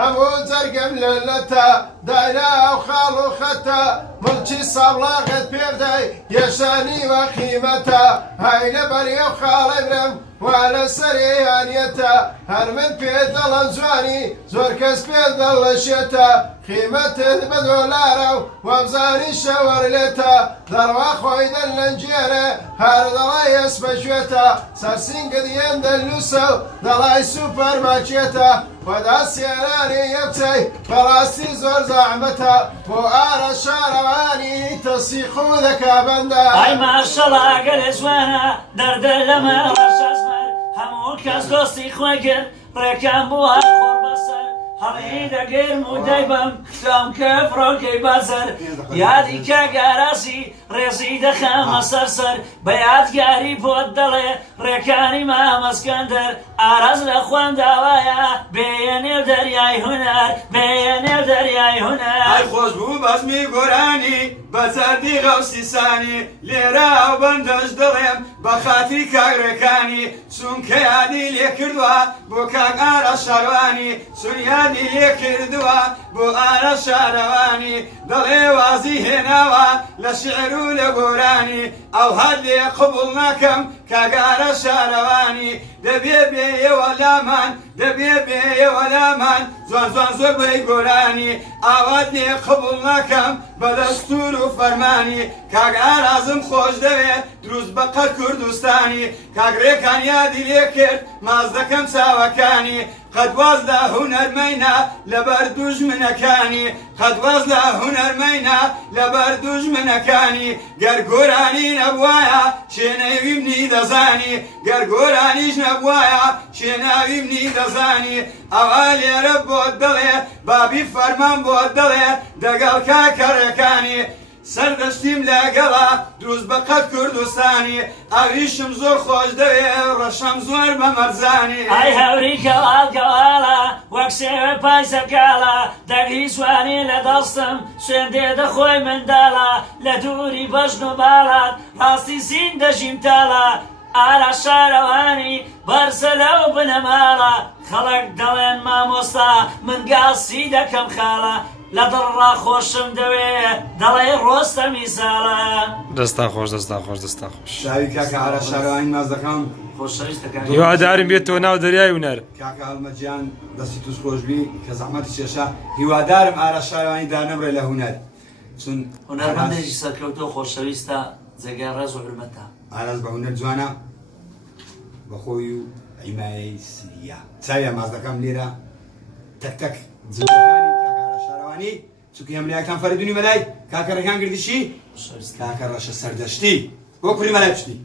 هەموو جەرگم لەلەتە دایرا ئەو خاڵ و خەتە مڵکی ساڵاغت پێدای یەشانی وە قیمەتە های لەبەری ئەو خاڵێ برم وا لەسەرێیانیەتە هەر من پێ دەڵەن جوانی زۆر کەس پێ دەڵەشێتە قیمەتت بە دۆلارە و وەبزانی شەوەر لێتە دەڕوا خۆی دەلەنجێرە هەر دەڵای ئێس بەگوێتە سەرسینگت یەن دەلووسە و دەڵای سوپەرماکێتە وەدا سێرانی یەبچەی بەڕاستی زۆر زەحمەتە بۆ ئارە شارەوانی تەسیق و دەکا بەندە ئای ماشەڵا گەلێ جوانە دەردە لەمە ڕەشەزمەر هەموو کەس دۆستی خۆی کرد ڕێکان بووە خۆر بەسەر هەڵی دەگەرم و دەیبم خام کە فڕۆکەی بەزەر یادی کاگاراسی ڕێزی دەخەمە سەرسەر بە یادگاری بۆت دەڵێ ڕێکانی مامەسکەندەر ئاراز لە خوان داوایە بێنێ دەریای هونەر بێنێ دەریای هونەر ئای خۆش بوو بەزمی گۆرانی بەجاردی غەوسیسانی لێرە ئەو بەندەش دەڵێم بە خاتری کاگرەکانی چونکە یادی لێ کردووە بۆ کاک ئارە شاروانی چون یادی لێ کردووە بۆ ئارە شارەوانی دەڵێ وازی هێناوە لە شعر و لە گۆرانی ئەو هەر لێ قبوڵ ناکەم کاگارە شارەوانی دەبێ بێیەوە لامان دەبێ بێیەوە لامان جوان جوان زۆر بەی گۆرانی ئاوات لێ قبوڵ ناکەم بە دەستور و فەرمانی کاگار ئازم خۆش دەوێ دروست بە قەر کوردستانی کاگرێکان یادی لێ کرد ماز دەکەم چاوەکانی قەدواز لە هونەرمەینە لەبەر دوژمنەکانی قەدواز لە هونەرمەینە لەبەر دوژمنەکانی گەر گۆرانی نەبوایە شوێنەوی منی دەزانی گەر گۆرانیش نەبوایە شوێناوی منی دەزانی ئەوە لێرە بۆت دەڵێ بابی فەرمان بۆت دەڵێ دەگەڵ کاکەڕەکانی سەردەشتیم لەگەڵا دروست بە قەد کوردستانی ئەویشم زۆر خۆش دەوێ ڕەشەم زۆر بە مەرزانی ئای هەوری کەڵال کەڵالە وەک سێوە پای سەرکاڵە دەگری سوانی لە دەستم سوێندێ دەخۆی منداڵە لە دووری بەژن و باڵات ڕاستی زین دەژیم تاڵە ئارە شارەوانی بەرزە لەو بنەماڵە خەڵک دەڵێن مامۆستا من گاسی دەکەم خاڵە لە دڵڕا خۆشم دەوێ دەڵێ ڕۆستە میساڵە دەستان خۆش دەستان خۆش دەستان خۆش شاوی کاکە ئارە شارەوانی ماز دەکەم خۆشەویستەکان هیوادارم بێتەوە ناو دەریای هونەر کاکە هەڵمەجیان دەستی توش خۆشبی کە زەحمەتی چێشە هیوادارم ئارە شارەوانی دانەبڕێ لە هونەر چون هونەرمەندێکی سەرکەوتۆ خۆشەویستە جێگای ڕێز و حورمەتە ئاراز بە هونەر جوانە بەخۆی و ئیمایی سریە چاویە ماز دەکەم لێرە تەک تەک جوانەکانی کاکە ئارە شارەوانی چونکە هەمریاکان فەرەدونی مەلای کاکەڕەکان گردشی کاکە ڕەشە سەردەشتی بۆ کوری مەلای پشتی